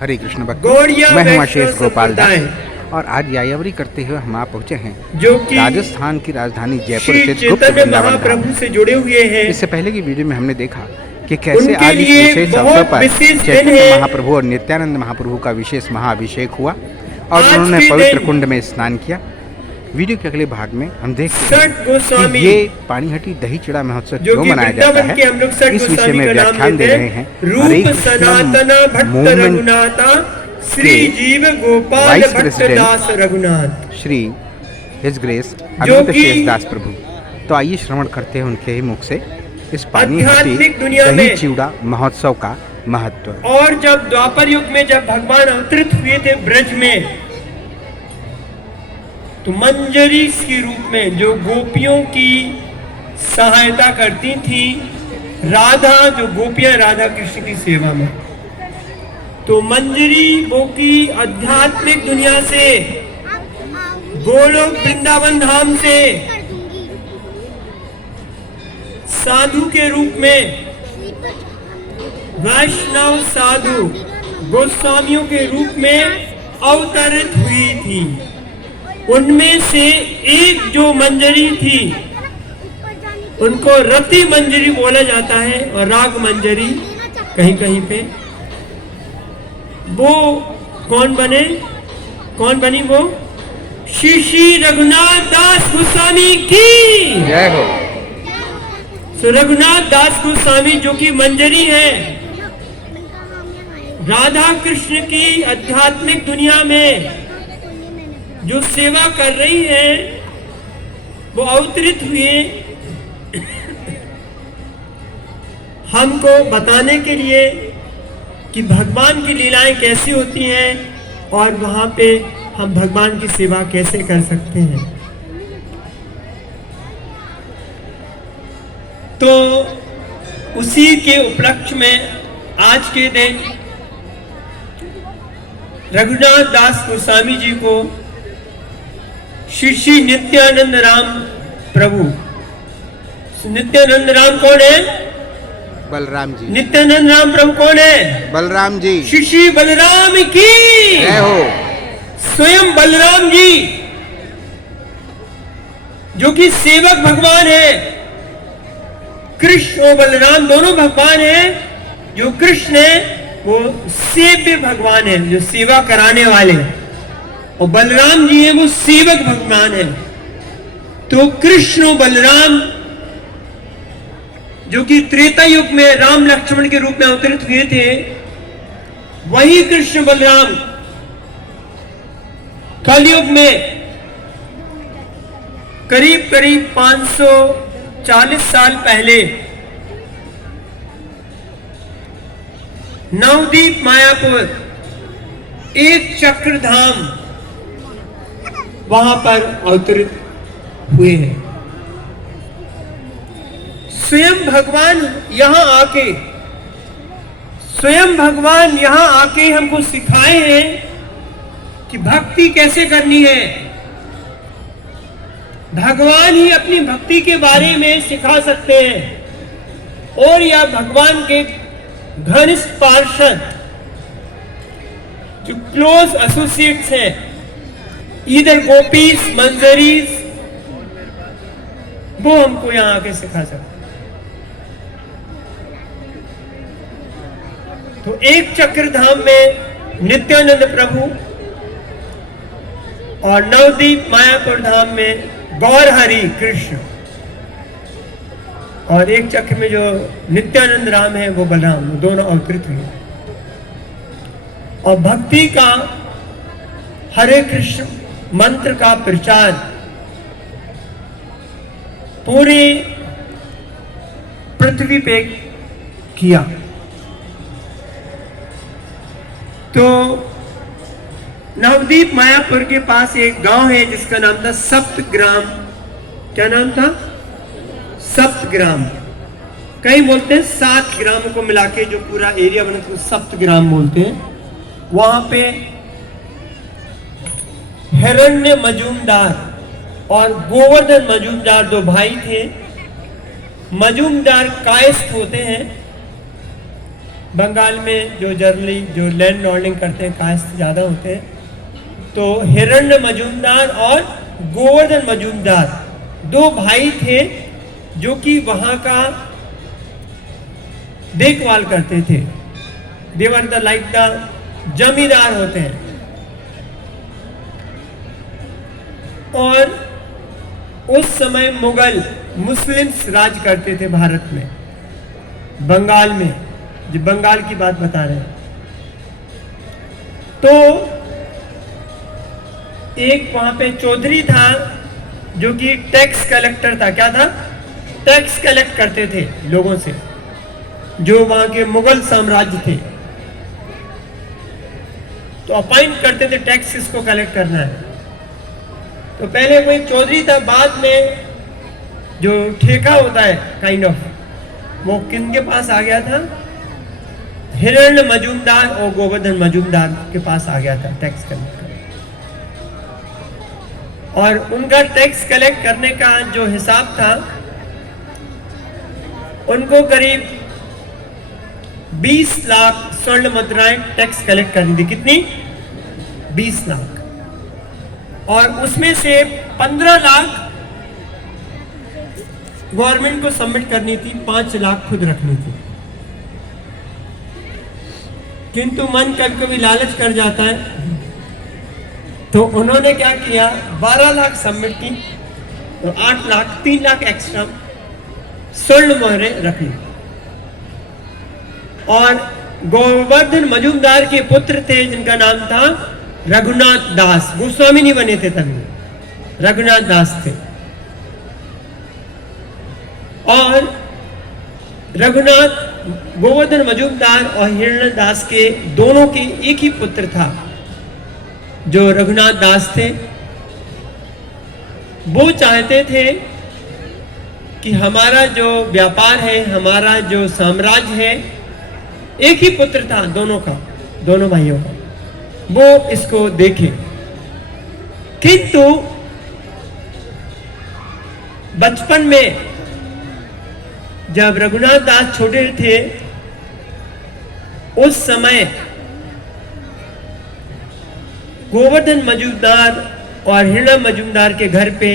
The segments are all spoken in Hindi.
हरे कृष्ण भक्त। गौड़िया मैं हूँ वैष्णव आशीष गोपाल दास संप्रदाय और आज यायावरी करते हुए हम आप पहुँचे हैं जो कि राजस्थान की राजधानी जयपुर श्री स्थित गुप्त चैतन्य वृंदावन धाम। महाप्रभु से जुड़े हुए हैं। इससे पहले की वीडियो में हमने देखा कि कैसे उनके आज इस लिए विशेष अवसर बहुत पर विशेष दिन चैतन्य है। महाप्रभु और नित्यानंद महाप्रभु का विशेष महाअभिषेक हुआ और आज उन्होंने के पवित्र दिन कुंड में स्नान किया। वीडियो के अगले भाग में हम देखते सठ हैं गोस्वामी कि ये पानीहटी दही चिड़ा महोत्सव जो क्यों कि मनाया जाता वृंदावन है। के हम लोग सठ इस विषय गोस्वामी में का नाम व्याख्यान दे देते रहे हैं। हैं हरे रूप कृष्ण सनातना भट्ट मूवमेंट रघुनाथा श्री जीव गोपाल वाइस भट्ट प्रेसिडेंट दास रघुनाथ श्री हिज ग्रेस जो अद्वैत कि शेष दास प्रभु। तो आइए श्रवण करते हैं उनके ही मुख से इस आध्यात्मिक दुनिया दही में चिवड़ा महोत्सव का महत्व। और जब द्वापर युग में जब भगवान अवतरित हुए थे ब्रज में, तो मंजरी के रूप में जो गोपियों की सहायता करती थी, राधा जो गोपियां राधा कृष्ण की सेवा में, तो मंजरी वो की आध्यात्मिक दुनिया से गोलोक वृंदावन धाम से साधु के रूप में वैष्णव साधु गोस्वामियों के रूप में अवतरित हुई थी। उनमें से एक जो मंजरी थी उनको रति मंजरी बोला जाता है और राग मंजरी कहीं कहीं पे। वो कौन बनी वो श्री श्री रघुनाथ दास गोस्वामी की जय हो। तो रघुनाथ दास गोस्वामी जो कि मंजरी है, राधा कृष्ण की आध्यात्मिक दुनिया में जो सेवा कर रही है, वो अवतरित हुए हमको बताने के लिए कि भगवान की लीलाएं कैसी होती हैं और वहां पे हम भगवान की सेवा कैसे कर सकते हैं। तो उसी के उपलक्ष्य में आज के दिन रघुनाथ दास गोस्वामी जी को श्री श्री नित्यानंद राम प्रभु, नित्यानंद राम कौन है? बलराम जी। नित्यानंद राम प्रभु कौन है? बलराम जी। श्री श्री बलराम की जय हो। स्वयं बलराम जी जो कि सेवक भगवान है। कृष्ण और बलराम दोनों भगवान हैं। जो कृष्ण है वो सेव्य भगवान है, जो सेवा कराने वाले, और बलराम जी है वो सेवक भगवान है। तो कृष्ण और बलराम जो कि त्रेता युग में राम लक्ष्मण के रूप में अवतरित हुए थे, वही कृष्ण बलराम कलयुग में करीब करीब 540 साल पहले नवदीप मायापुर एक चक्रधाम वहां पर अवतरित हुए हैं। स्वयं भगवान यहां आके हमको सिखाए हैं कि भक्ति कैसे करनी है। भगवान ही अपनी भक्ति के बारे में सिखा सकते हैं और या भगवान के घनिष्ठ पार्षद जो क्लोज एसोसिएट्स हैं, इधर गोपीस मंजरीज, वो हमको यहां आके सिखा सकते हैं। तो एक चक्रधाम में नित्यानंद प्रभु और नवदीप मायापुर धाम में गौर हरि कृष्ण, और एक चक्र में जो नित्यानंद राम है वो बलराम, दोनों अवतरित हुए। और भक्ति का हरे कृष्ण मंत्र का प्रचार पूरी पृथ्वी पे किया। तो नवदीप मायापुर के पास एक गांव है जिसका नाम था सप्तग्राम। क्या नाम था? सप्तग्राम। कई बोलते हैं 7 ग्रामों को मिला के जो पूरा एरिया बना उसको सप्तग्राम बोलते हैं। वहां पे हिरण्य मजूमदार और गोवर्धन मजूमदार दो भाई थे। मजूमदार कायस्थ होते हैं बंगाल में जो जनरली जो लैंड लॉर्डिंग करते हैं कास्ट ज़्यादा होते हैं, तो हिरण्य मजूमदार और गोवर्धन मजूमदार दो भाई थे जो कि वहाँ का देखभाल करते थे। देवर द लाइक द जमींदार होते हैं। और उस समय मुगल मुस्लिम्स राज करते थे भारत में, बंगाल में, जो बंगाल की बात बता रहे हैं। तो एक वहां पे चौधरी था जो कि टैक्स कलेक्टर था। क्या था? टैक्स कलेक्ट करते थे लोगों से, जो वहां के मुगल साम्राज्य थे। तो अपॉइंट करते थे टैक्स इसको कलेक्ट करना है। तो पहले वो एक चौधरी था, बाद में जो ठेका होता है काइंड ऑफ, वो किनके पास आ गया था? हिरण्य मजूमदार और गोवर्धन मजूमदार के पास आ गया था टैक्स कलेक्ट करने। और उनका टैक्स कलेक्ट करने का जो हिसाब था, उनको करीब 20 लाख स्वर्ण मुद्राएं टैक्स कलेक्ट करनी थी। कितनी? 20 लाख। और उसमें से 15 लाख गवर्नमेंट को सबमिट करनी थी, 5 लाख खुद रखनी थी। किंतु मन कभी कभी लालच कर जाता है, तो उन्होंने क्या किया, 12 लाख सबमिट की, तो 8 लाख, 3 लाख एक्स्ट्रा स्वर्ण मोहरें रखी। और गोवर्धन मजूमदार के पुत्र थे जिनका नाम था रघुनाथ दास। गोस्वामी नहीं बने थे तभी, रघुनाथ दास थे। और रघुनाथ, गोवर्धन मजूमदार और हिरण्य दास के दोनों के एक ही पुत्र था, जो रघुनाथ दास थे। वो चाहते थे कि हमारा जो व्यापार है, हमारा जो साम्राज्य है, एक ही पुत्र था दोनों का, दोनों भाइयों का, वो इसको देखे। किंतु बचपन में जब रघुनाथ दास छोटे थे, उस समय गोवर्धन मजूमदार और हिरण्य मजूमदार के घर पे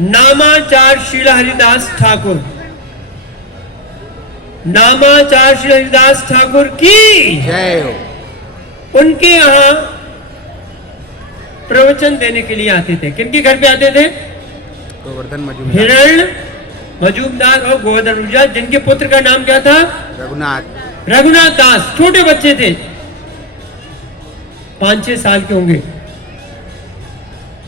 नामाचार श्री हरिदास ठाकुर, नामाचार श्री हरिदास ठाकुर की जय हो। उनके यहां प्रवचन देने के लिए आते थे। किनके घर पे आते थे? गोवर्धन मजूमदार, हिरण्य मजूमदार और गोवर्धन मजूमदार, जिनके पुत्र का नाम क्या था? रघुनाथ। रघुनाथ दास। छोटे बच्चे थे, 5-6 साल के होंगे।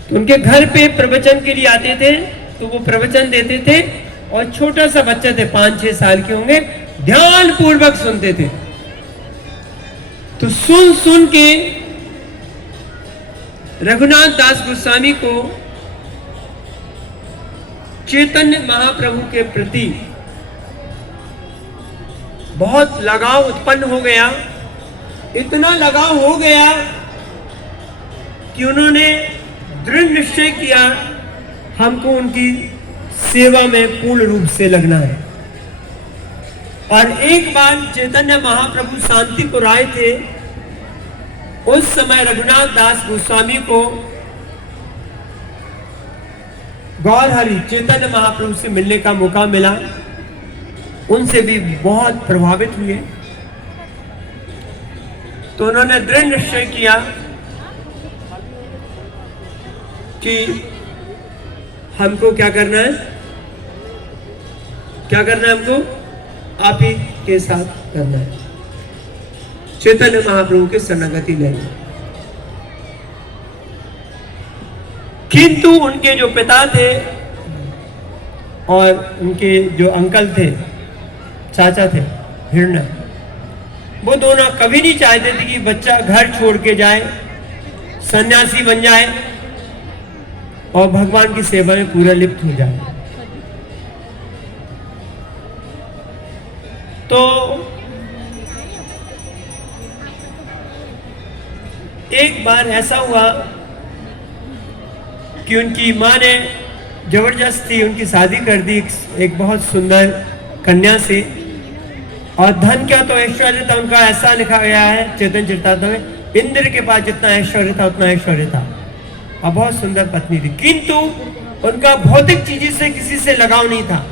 तो उनके घर पे प्रवचन के लिए आते थे, तो वो प्रवचन देते थे। और छोटा सा बच्चा थे, 5-6 साल के होंगे, ध्यान पूर्वक सुनते थे। तो सुन सुन के रघुनाथ दास गोस्वामी को चैतन्य महाप्रभु के प्रति बहुत लगाव उत्पन्न हो गया। इतना लगाव हो गया कि उन्होंने दृढ़ निश्चय किया, हमको उनकी सेवा में पूर्ण रूप से लगना है। और एक बार चैतन्य महाप्रभु शांतिपुर आए थे। उस समय रघुनाथ दास गोस्वामी को गौरहरि चैतन्य महाप्रभु से मिलने का मौका मिला। उनसे भी बहुत प्रभावित हुए। तो उन्होंने दृढ़ निश्चय किया कि हमको क्या करना है, क्या करना है, हमको आप ही के साथ करना है, चैतन्य महाप्रभु के शरणागति लेंगे। किंतु उनके जो पिता थे और उनके जो अंकल थे, चाचा थे हिरण्य, वो दोनों कभी नहीं चाहते थे कि बच्चा घर छोड़ के जाए, सन्यासी बन जाए और भगवान की सेवा में पूरा लिप्त हो जाए। तो एक बार ऐसा हुआ कि उनकी माँ ने जबरदस्ती उनकी शादी कर दी एक बहुत सुंदर कन्या से। और धन का तो ऐश्वर्य था उनका, ऐसा लिखा गया है चैतन्य चरितामृत में, इंद्र के पास जितना ऐश्वर्य था उतना ऐश्वर्य था और बहुत सुंदर पत्नी थी, किंतु उनका भौतिक चीजों से किसी से लगाव नहीं था।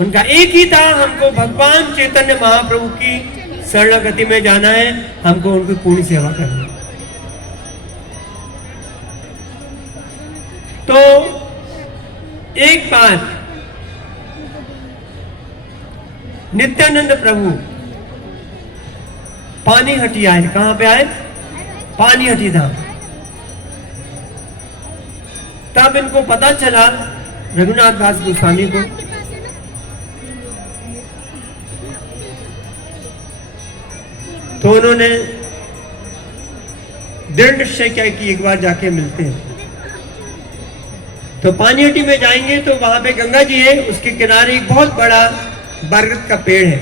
उनका एक ही था, हमको भगवान चैतन्य महाप्रभु की शरणगति में जाना है, हमको उनकी पूर्ण सेवा करनी है। तो एक बार नित्यानंद प्रभु पानीहटी आए। कहां पे आए? पानीहटी धाम। तब इनको पता चला रघुनाथ दास गोस्वामी को, तो उन्होंने दृढ़ निश्चय किया कि एक बार जाके मिलते हैं। तो पानीहटी में जाएंगे तो वहां पे गंगा जी है, उसके किनारे एक बहुत बड़ा बरगद का पेड़ है।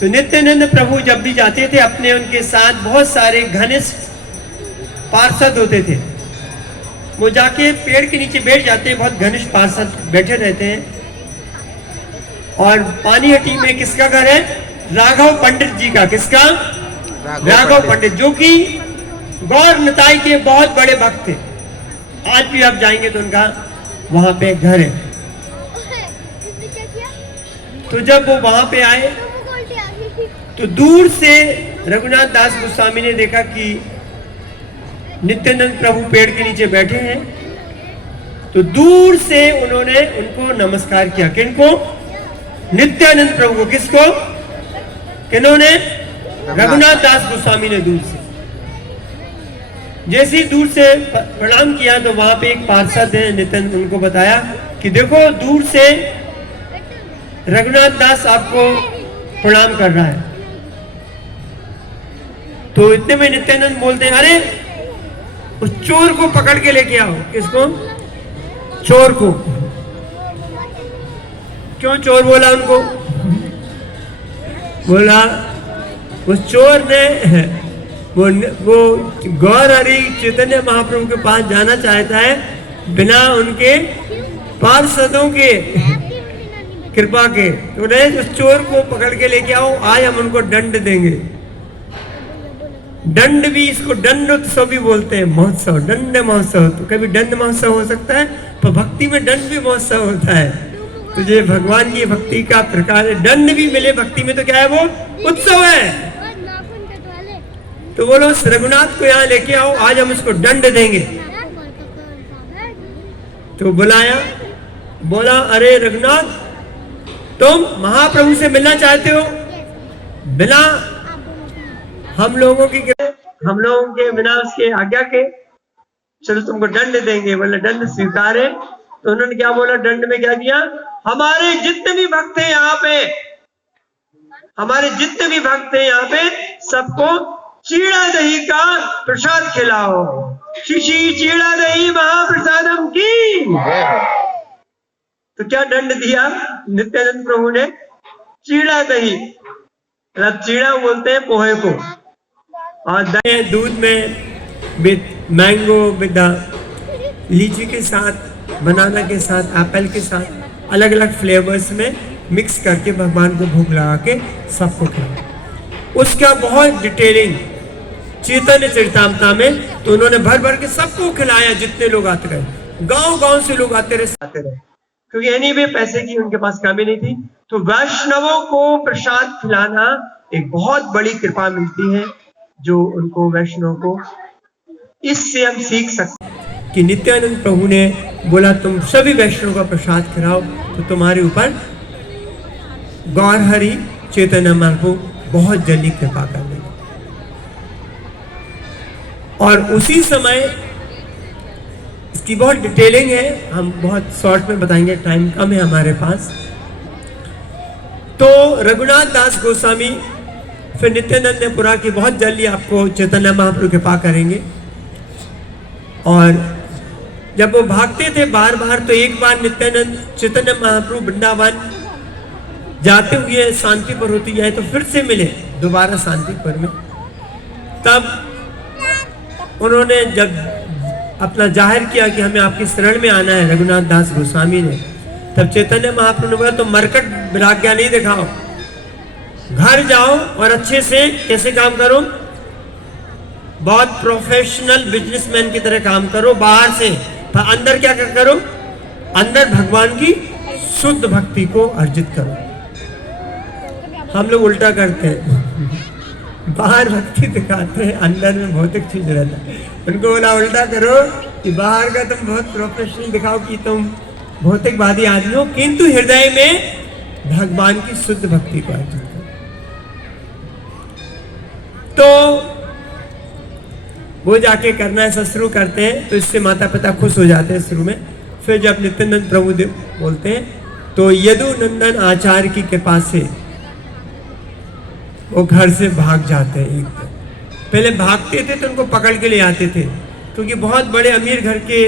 तो नित्यानंद प्रभु जब भी जाते थे अपने उनके साथ बहुत सारे घनिष्ठ पार्षद होते थे, वो जाके पेड़ के नीचे बैठ जाते हैं, बहुत घनिष्ठ पार्षद बैठे रहते हैं। और पानीहटी में किसका घर है? राघव पंडित जी का। किसका? राघव पंडित, जो कि गौर निताई के बहुत बड़े भक्त थे। आज भी आप जाएंगे तो उनका वहां पे घर है। तो जब वो वहां पे आए तो दूर से रघुनाथ दास गोस्वामी ने देखा कि नित्यानंद प्रभु पेड़ के नीचे बैठे हैं, तो दूर से उन्होंने उनको नमस्कार किया। किनको? नित्यानंद प्रभु को। किसको? किन्होंने? रघुनाथ दास गोस्वामी ने दूर से। जैसे ही दूर से प्रणाम किया तो वहां पे एक पार्षद है, नित्यानंद, उनको बताया कि देखो दूर से रघुनाथ दास आपको प्रणाम कर रहा है। तो इतने में नित्यानंद बोलते हैं, अरे उस चोर को पकड़ के लेके आओ। किसको? चोर को। क्यों चोर बोला उनको? बोला उस चोर ने वो गौर हरि चैतन्य महाप्रभु के पास जाना चाहता है बिना उनके पार्षदों के कृपा के। तो उस चोर को पकड़ के लेके आओ, आज हम उनको दंड देंगे। दंड भी, इसको दंड उत्सव भी बोलते हैं, महोत्सव, दंड महोत्सव। तो कभी दंड महोत्सव हो सकता है, पर भक्ति में दंड भी महोत्सव होता है। तो ये भगवान की भक्ति का प्रकार है। दंड भी मिले भक्ति में तो क्या है? वो उत्सव है। तो बोलो रघुनाथ को यहाँ लेके आओ, आज हम उसको दंड देंगे। तो बुलाया, बोला अरे रघुनाथ, तुम महाप्रभु से मिलना चाहते हो, बिना हम लोगों के बिना उसके आज्ञा के, चलो तुमको दंड देंगे। बोले दंड स्वीकार है। तो उन्होंने क्या बोला? दंड में क्या दिया? हमारे जितने भी भक्त हैं यहाँ पे, हमारे जितने भी भक्त हैं यहाँ पे, सबको चीड़ा दही का प्रसाद खिलाओ। शिशी चीड़ा दही महाप्रसादम की। तो क्या दंड दिया नित्यानंद प्रभु ने? चीड़ा दही, चीड़ा बोलते हैं पोहे को, और दही दूध में मैंगो विद लीची के साथ, बनाना के साथ, एप्पल के साथ, अलग अलग फ्लेवर्स में मिक्स करके भगवान को भोग लगा के सबको खिलाया। उसका बहुत डिटेलिंग चैतन्य चरितामृत में, तो उन्होंने भर भर के सबको खिलाया। जितने लोग आते रहे, गांव-गांव से लोग आते रहे, क्योंकि एनीवे पैसे की उनके पास कमी नहीं थी। तो वैष्णवों को प्रसाद खिलाना एक बहुत बड़ी कृपा मिलती है, जो उनको वैष्णव को, इससे हम सीख सकते कि नित्यानंद प्रभु ने बोला तुम सभी वैष्णव का प्रसाद खिलाओ, तो तुम्हारे ऊपर गौर हरि चैतन्य महाप्रभु बहुत जल्दी कृपा कर देंगे। और उसी समय, इसकी बहुत डिटेलिंग है, हम बहुत शॉर्ट में बताएंगे, टाइम कम है हमारे पास। तो रघुनाथ दास गोस्वामी फिर नित्यानंद ने पुरा की बहुत जल्दी आपको चैतन्य महाप्रभु कृपा करेंगे। और जब वो भागते थे बार बार, तो एक बार नित्यानंद चैतन्य महाप्रभु वृंदावन जाते हुए शांतिपुर होती जाए तो फिर से मिले दोबारा शांतिपुर में। तब उन्होंने जब अपना जाहिर किया कि हमें आपकी शरण में आना है, रघुनाथ दास गोस्वामी ने, तब चैतन्य महाप्रभु ने बोला तो मरकट विराग्या नहीं दिखाओ, घर जाओ और अच्छे से कैसे काम करो, बहुत प्रोफेशनल बिजनेसमैन की तरह काम करो बाहर से, पर अंदर क्या करो, अंदर भगवान की शुद्ध भक्ति को अर्जित करो। हम लोग उल्टा करते हैं, बाहर भक्ति दिखाते हैं, अंदर में भौतिक चीज रहता है। उनको बोला उल्टा करो कि बाहर का तुम बहुत प्रोफेशनल दिखाओ कि तुम भौतिकवादी आदमी हो, किंतु हृदय में भगवान की शुद्ध भक्ति को अर्जित करो। तो वो जाके करना ऐसा शुरू करते हैं, तो इससे माता पिता खुश हो जाते हैं शुरू में। फिर जब नित्यानंद प्रभु देव बोलते हैं तो यदु नंदन आचार्य की कृपा से वो घर से भाग जाते हैं। एक पहले भागते थे तो उनको पकड़ के ले आते थे, क्योंकि बहुत बड़े अमीर घर के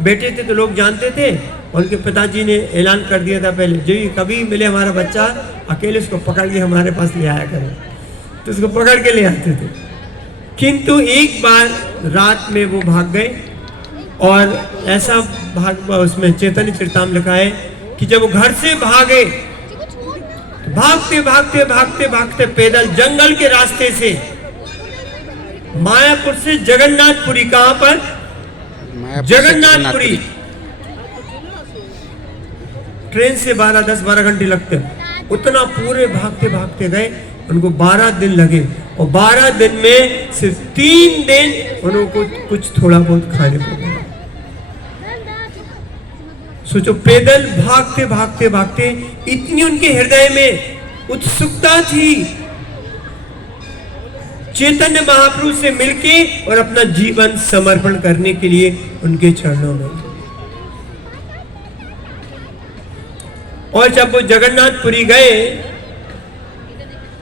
बेटे थे तो लोग जानते थे, और उनके पिताजी ने ऐलान कर दिया था पहले, जो कभी मिले हमारा बच्चा अकेले उसको पकड़ के हमारे पास ले आया करें, तो उसको पकड़ के ले आते थे। किंतु एक बार रात में वो भाग गए, और ऐसा उसमें चैतन्य चरितामृत लिखा है कि जब वो घर से भागे, भागते भागते भागते भागते पैदल जंगल के रास्ते से मायापुर से जगन्नाथपुरी, कहां पर, जगन्नाथपुरी, ट्रेन से 10-12 घंटे लगते हैं, उतना पूरे भागते भागते गए। उनको 12 दिन लगे, और 12 दिन में सिर्फ 3 दिन उनको कुछ थोड़ा बहुत खाने को मिला। सोचो, पैदल भागते भागते भागते इतनी उनके हृदय में उत्सुकता थी चैतन्य महाप्रभु से मिलके और अपना जीवन समर्पण करने के लिए उनके चरणों में। और जब वो जगन्नाथपुरी गए,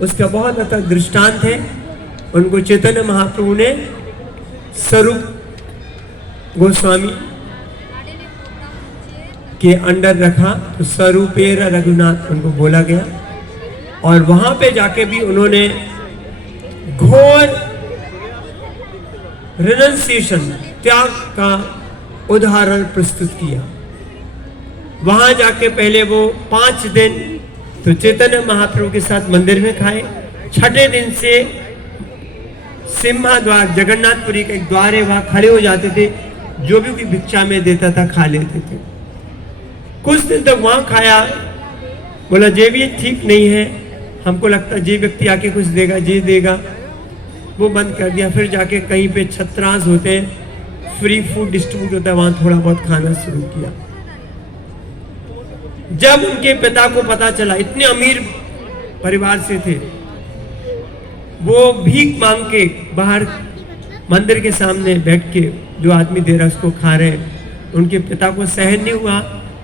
उसका बहुत अच्छा दृष्टांत है। उनको चैतन्य महाप्रभु ने स्वरूप गोस्वामी के अंडर रखा, तो स्वरूपेर रघुनाथ उनको बोला गया, और वहां पे जाके भी उन्होंने घोर रिनंसिएशन, त्याग का उदाहरण प्रस्तुत किया। वहां जाके पहले वो 5 दिन तो चैतन्य महाप्रभु के साथ मंदिर में खाए, 6ठे दिन से सिम्हा द्वार, जगन्नाथपुरी का एक द्वार है, वहां खड़े हो जाते थे, जो भी कोई भिक्षा में देता था खा लेते थे। कुछ दिन तक वहां खाया, बोला ये भी ठीक नहीं है, हमको लगता है ये व्यक्ति आके कुछ देगा, ये देगा, वो बंद कर दिया। फिर जाके कहीं पे छत्रास होते हैं, फ्री फूड डिस्ट्रीब्यूट होता है, वहां थोड़ा बहुत खाना शुरू किया। जब उनके पिता को पता चला, इतने अमीर परिवार से थे, वो भीख मांग के बाहर मंदिर के सामने बैठ के जो आदमी दे रहा उसको खा रहे, उनके पिता को सहन नहीं हुआ,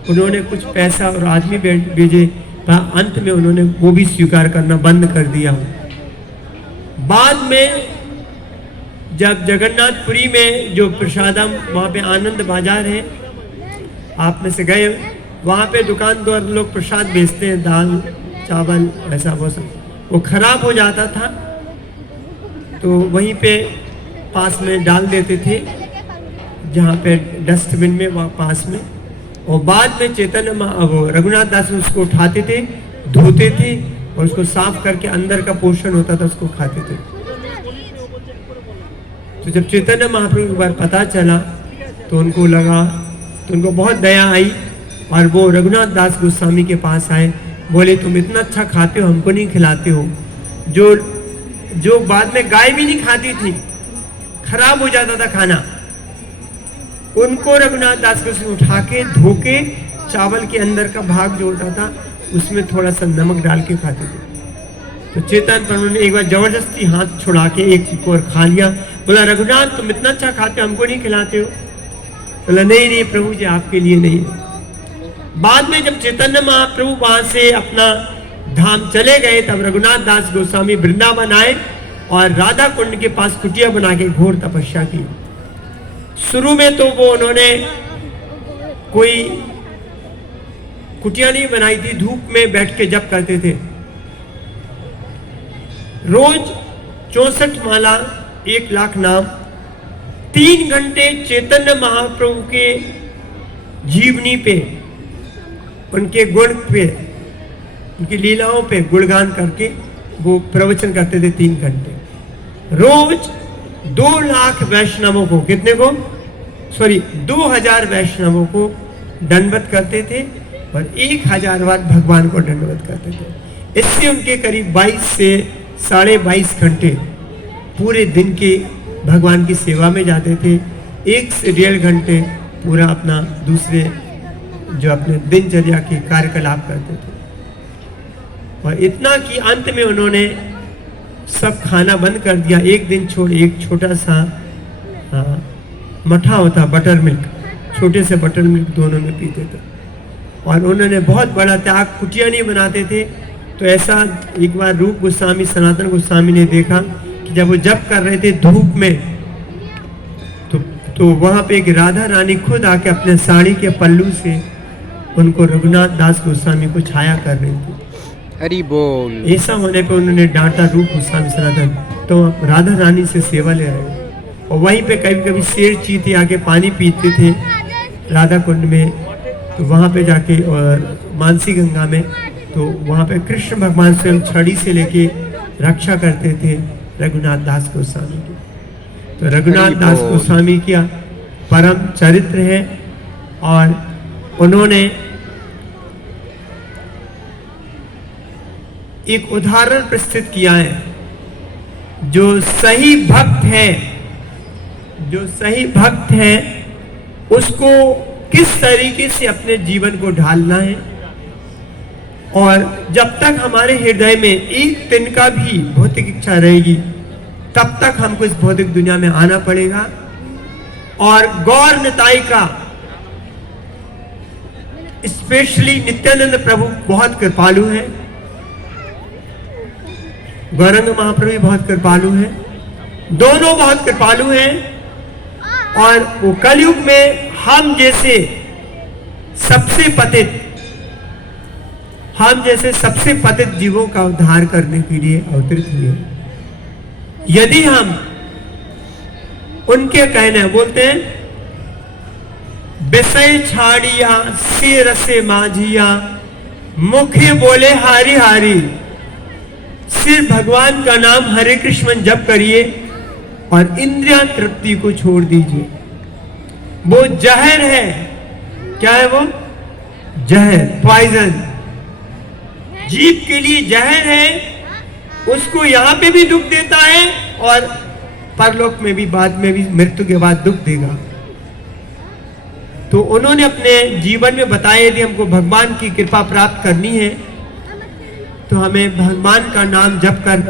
उन्होंने कुछ पैसा और आदमी भेजे, अंत में उन्होंने वो भी स्वीकार करना बंद कर दिया। बाद में जब जगन्नाथपुरी में जो प्रसादम, वहाँ पे आनंद बाजार है, आप में से गए, वहाँ पे दुकानदार लोग प्रसाद बेचते हैं, दाल चावल ऐसा वो सब, वो खराब हो जाता था तो वहीं पे पास में डाल देते थे, जहाँ पे डस्टबिन में, वहाँ पास में। और बाद में चैतन्य वो रघुनाथ दास उसको उठाते थे, धोते थे, और उसको साफ करके अंदर का पोर्शन होता था उसको खाते थे। तो जब चैतन्य महाप्रभु एक बार पता चला तो उनको लगा, तो उनको बहुत दया आई, और वो रघुनाथ दास गोस्वामी के पास आए, बोले तुम इतना अच्छा खाते हो, हमको नहीं खिलाते हो। जो बाद में गाय भी नहीं खाती थी, खराब हो जाता था खाना, उनको रघुनाथ दास को उठा के धो के चावल के अंदर का भाग जो होता था उसमें थोड़ा सा नमक डाल के खाते थे। तो चैतन्य प्रभु ने एक बार जबरदस्ती हाथ छुड़ा के एक और खा लिया, बोला रघुनाथ तुम इतना अच्छा खाते हो, हमको नहीं खिलाते हो। बोला नहीं नहीं प्रभु जी, आपके लिए नहीं। बाद में जब चैतन्य महाप्रभु वहां से अपना धाम चले गए, तब रघुनाथ दास गोस्वामी वृंदावन आए और राधा कुंड के पास कुटिया बना के घोर तपस्या की। शुरू में तो वो उन्होंने कोई कुटिया नहीं बनाई थी, धूप में बैठ के जप करते थे। रोज 64 माला, 1 लाख नाम, 3 घंटे चैतन्य महाप्रभु के जीवनी पे उनके गुण पे, उनकी लीलाओं पे गुणगान करके वो प्रवचन करते थे 3 घंटे रोज। 2 लाख वैष्णवों को, कितने को, 2000 वैष्णवों को दंडवत करते थे और 1000 बार भगवान को दंडवत करते थे। इससे उनके करीब 22 से 22.5 घंटे पूरे दिन के भगवान की सेवा में जाते थे। 1 से 1.5 घंटे पूरा अपना दूसरे जो अपने दिनचर्या के कार्यकलाप करते थे। और इतना कि अंत में उन्होंने सब खाना बंद कर दिया। एक दिन छोड़ एक छोटा सा मठा होता, बटर मिल्क, छोटे से बटर मिल्क दोनों में पीते थे। और उन्होंने बहुत बड़ा त्याग, कुटिया नहीं बनाते थे। तो ऐसा एक बार रूप गोस्वामी, सनातन गोस्वामी ने देखा कि जब वो जप कर रहे थे धूप में, तो वहां पे एक राधा रानी खुद आके अपने साड़ी के पल्लू से उनको रघुनाथ दास गोस्वामी को छाया कर रही थी। हरि बोल। ऐसा होने पे उन्होंने डांटा रूप गोस्वामी सनातन, तो आप राधा रानी से सेवा ले रहे हो। और वहीं पे कभी कभी शेर चीते आके पानी पीते थे राधा कुंड में, तो वहाँ पे जाके, और मानसी गंगा में, तो वहाँ पे कृष्ण भगवान स्वयं छड़ी से लेके रक्षा करते थे रघुनाथ दास गोस्वामी की। तो रघुनाथ दास गोस्वामी का परम चरित्र है। और उन्होंने एक उदाहरण प्रस्तुत किया है, जो सही भक्त है उसको किस तरीके से अपने जीवन को ढालना है। और जब तक हमारे हृदय में एक तिनका भी भौतिक इच्छा रहेगी, तब तक हमको इस भौतिक दुनिया में आना पड़ेगा। और गौर निताई का, स्पेशली नित्यानंद प्रभु बहुत कृपालु है, गौरंग महाप्रभु भी बहुत कृपालु है, दोनों बहुत कृपालु हैं। और वो कलयुग में हम जैसे सबसे पतित जीवों का उद्धार करने के लिए अवतरित हुए। यदि हम उनके कहने, बोलते हैं, विषय छाड़िया से रसे माझिया, मुखे बोले हारी हारी, सिर्फ भगवान का नाम हरे कृष्ण जप करिए और इंद्रिया तृप्ति को छोड़ दीजिए। वो जहर है। क्या है वो? जहर, पॉइजन, जीव के लिए जहर है। उसको यहाँ पे भी दुख देता है और परलोक में भी, बाद में भी, मृत्यु के बाद दुख देगा। तो उन्होंने अपने जीवन में बताया, यदि हमको भगवान की कृपा प्राप्त करनी है तो हमें भगवान का नाम जप कर